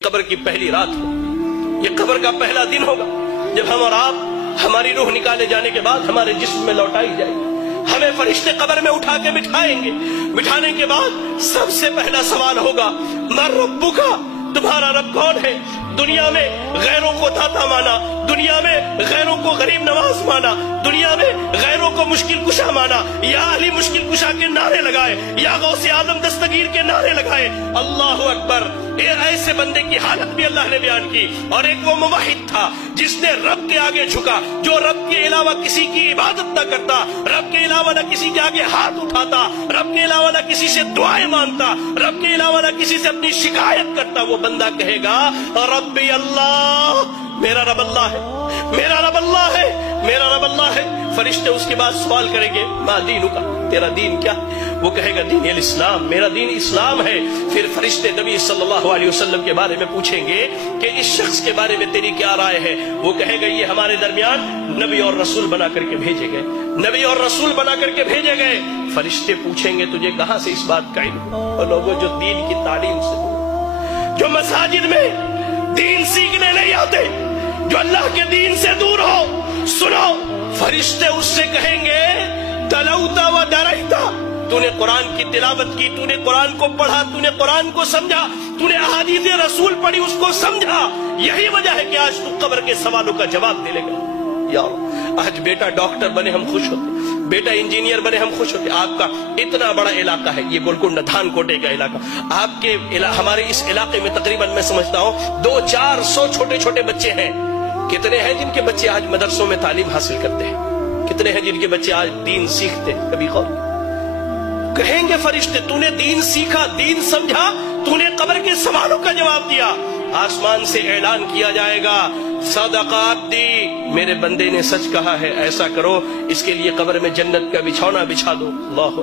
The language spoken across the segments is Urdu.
قبر کی پہلی رات ہو، یہ قبر کا پہلا دن ہوگا جب ہم اور آپ ہماری روح نکالے جانے کے بعد ہمارے جسم میں لوٹائی جائے گی۔ ہمیں فرشتے قبر میں اٹھا کے بٹھائیں گے۔ بٹھانے کے بعد سب سے پہلا سوال ہوگا من ربک، تمہارا رب کون ہے؟ دنیا میں غیروں کو داتا مانا، دنیا میں غیروں کو غریب نواز مانا، دنیا میں غیروں کو مشکل کشا مانا، یا علی مشکل کشا کے نعرے لگائے، یا غوث اعظم دستگیر کے نعرے لگائے۔ اللہ اکبر! ایسے بندے کی حالت بھی اللہ نے بیان کی۔ اور ایک وہ موحد تھا جس نے رب کے آگے جھکا، جو رب کے علاوہ کسی کی عبادت نہ کرتا، رب کے علاوہ نہ کسی کے آگے ہاتھ اٹھاتا، رب کے علاوہ نہ کسی سے دعائیں مانگتا، رب کے علاوہ نہ کسی سے اپنی شکایت کرتا۔ وہ بندہ کہے گا ربی اللہ، میرا رب اللہ ہے، میرا رب اللہ ہے، میرا رب اللہ ہے۔ فرشتے اس کے بعد سوال کریں گے ما دینک، تیرا دین کیا ہے؟ وہ کہے گا دین الاسلام، میرا دین اسلام ہے۔ پھر فرشتے نبی صلی اللہ علیہ وسلم کے بارے میں پوچھیں گے کہ اس شخص کے بارے میں تیری کیا رائے ہے؟ وہ کہے گا یہ ہمارے درمیان نبی اور رسول بنا کر کے بھیجے گئے، نبی اور رسول بنا کر کے بھیجے گئے۔ فرشتے پوچھیں گے تجھے کہاں سے اس بات کا علم؟ اور لوگوں جو دین کی تعلیم سے دور، جو مساجد میں دین سیکھنے نہیں آتے، جو اللہ کے دین سے دور ہو، سنو، فرشتے اس سے کہیں گے تلوتا و ڈرائتا، تو نے قرآن کی تلاوت کی، تو نے قرآن کو پڑھا، تو نے قرآن کو سمجھا، تو نے احادیث رسول پڑھی، اس کو سمجھا۔ یہی وجہ ہے کہ آج تو قبر کے سوالوں کا جواب دے لے گا۔ یار آج بیٹا ڈاکٹر بنے ہم خوش ہوتے، بیٹا انجینئر بنے ہم خوش ہوتے۔ آپ کا اتنا بڑا علاقہ ہے یہ گولکنڈہ دھان کوٹے کا علاقہ، آپ کے ہمارے اس علاقے میں تقریباً میں سمجھتا ہوں 200-400 چھوٹے چھوٹے بچے ہیں۔ کتنے ہیں جن کے بچے آج مدرسوں میں تعلیم حاصل کرتے ہیں؟ کتنے ہیں جن کے بچے آج دین سیکھتے ہیں؟ کبھی غور کہیں گے فرشتے تو نے دین سیکھا، دین سمجھا، تو نے قبر کے سوالوں کا جواب دیا۔ آسمان سے اعلان کیا جائے گا صدق عبدی، میرے بندے نے سچ کہا ہے، ایسا کرو اس کے لیے قبر میں جنت کا بچھونا بچھا دو۔ اللہ،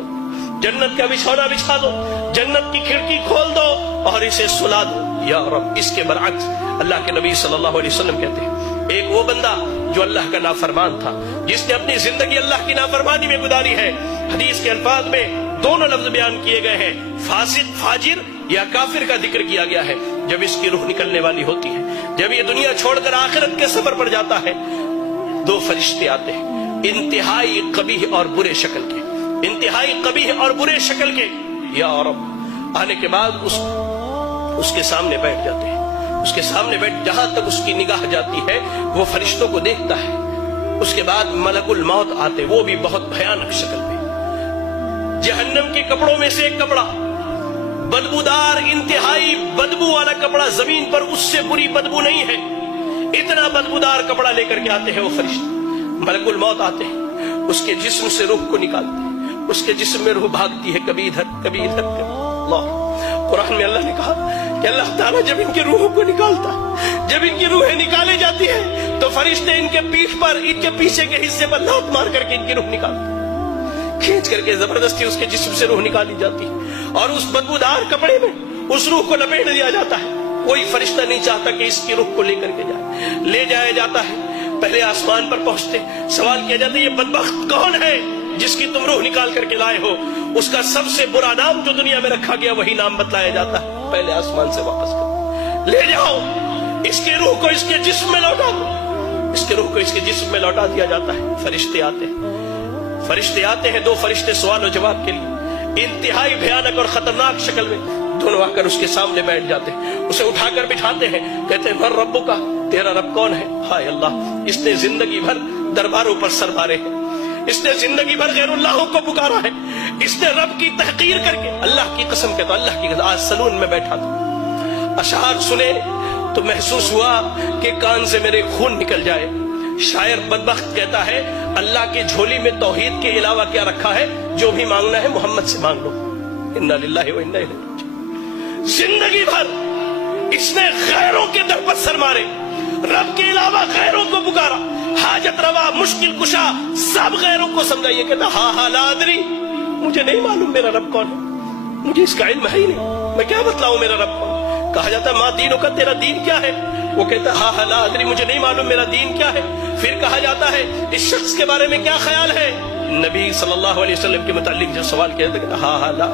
جنت کا بچھونا بچھا دو، جنت کی کھڑکی کھول دو اور اسے سلا دو۔ یا رب! اس کے برعکس اللہ کے نبی صلی اللہ علیہ وسلم کہتے ہیں ایک وہ بندہ جو اللہ کا نافرمان تھا، جس نے اپنی زندگی اللہ کی نافرمانی میں گزاری ہے۔ حدیث کے الفاظ میں دونوں لفظ بیان کیے گئے ہیں، فاسق، فاجر یا کافر کا ذکر کیا گیا ہے۔ جب اس کی روح نکلنے والی ہوتی ہے، جب یہ دنیا چھوڑ کر آخرت کے سفر پر جاتا ہے، دو فرشتے آتے ہیں انتہائی قبیح اور برے شکل کے، انتہائی قبیح اور برے شکل کے۔ یا رب! آنے کے بعد اس کے سامنے بیٹھ جاتے ہیں، اس کے سامنے بیٹھ، جہاں تک اس کی نگاہ جاتی ہے وہ فرشتوں کو دیکھتا ہے۔ اس کے بعد ملک الموت آتے، وہ بھی بہت بھیانک شکل میں، جہنم کے کپڑوں میں سے ایک کپڑا، بدبودار انتہائی بدبو والا کپڑا، زمین پر اس سے بری بدبو نہیں ہے، اتنا بدبودار کپڑا لے کر کے آتے ہیں وہ فرشتے۔ ملک الموت آتے ہیں، اس کے جسم سے روح کو نکالتے ہیں، اس کے جسم میں روح بھاگتی ہے کبھی ادھر کبھی ادھر۔ اللہ، قرآن میں اللہ نے کہا کہ اللہ تعالیٰ جب ان کی روحوں کو نکالتا ہے، جب ان کی روحیں نکالے جاتی ہیں تو فرشتے ان کے پیٹھ پر، ان کے پیچھے کے حصے پر لات مار کر کے ان کی روح نکالتے ہیں، کھینچ کر کے زبردستی اس کے جسم سے روح نکالی جاتی ہے اور اس بدبودار کپڑے میں اس روح کو لپیٹ دیا جاتا ہے۔ کوئی فرشتہ نہیں چاہتا کہ اس کی روح کو لے کر کے جائے، لے جایا جاتا ہے۔ پہلے آسمان پر پہنچتے سوال کیا جاتا ہے یہ بدبخت کون ہے جس کی تم روح نکال کر کے لائے ہو؟ اس کا سب سے برا نام جو دنیا میں رکھا گیا وہی نام بتلایا جاتا ہے، پہلے آسمان سے واپس کرو، لے جاؤ اس کی روح کو، اس کے جسم میں لوٹا دو۔ اس کی روح کو اس کے جسم میں لوٹا دیا جاتا ہے۔ فرشتے آتے ہیں، فرشتے آتے ہیں، دو فرشتے سوال و جواب کے لیے انتہائی بھیانک اور خطرناک شکل میں دونوں آ کر اس کے سامنے بیٹھ جاتے ہیں، اسے اٹھا کر بٹھاتے ہیں، کہتے ہیں من ربک، تیرا رب کون ہے؟ ہائے اللہ! اس نے زندگی بھر درباروں پر سر مارے ہیں، اس نے زندگی بھر غیر اللہ کو پکارا ہے، اس نے رب کی تحقیر کر کے، اللہ کی قسم کہتا ہوں، اللہ کی قسم، آج سلون میں بیٹھا تھا، اشعار سنے تو محسوس ہوا کہ کان سے میرے خون نکل جائے۔ شاعر بدبخت کہتا ہے اللہ کی جھولی میں توحید کے علاوہ کیا رکھا ہے؟ جو بھی مانگنا ہے محمد سے مانگ لو۔ انا للہ و انا الیہ راجعون۔ زندگی بھر اس نے غیروں کے در پر سر مارے، رب کے علاوہ غیروں کو پکارا، حاجت روا، مشکل کشا، سب غیروں کو سمجھا۔ یہ کہتا ہاں لا ادری، مجھے نہیں معلوم میرا رب کون ہے، مجھے اس کا علم ہے ہی نہیں، میں کیا بتلاؤں میرا رب کون؟ کہا جاتا ما دینوں کا، تیرا دین کیا ہے؟ وہ کہتا ہاں لا ادری، مجھے نہیں معلوم میرا دین کیا ہے۔ پھر کہا جاتا ہے اس شخص کے بارے میں کیا خیال ہے؟ نبی صلی اللہ علیہ وسلم کے متعلق جو سوال کیا تھا، ہاں لا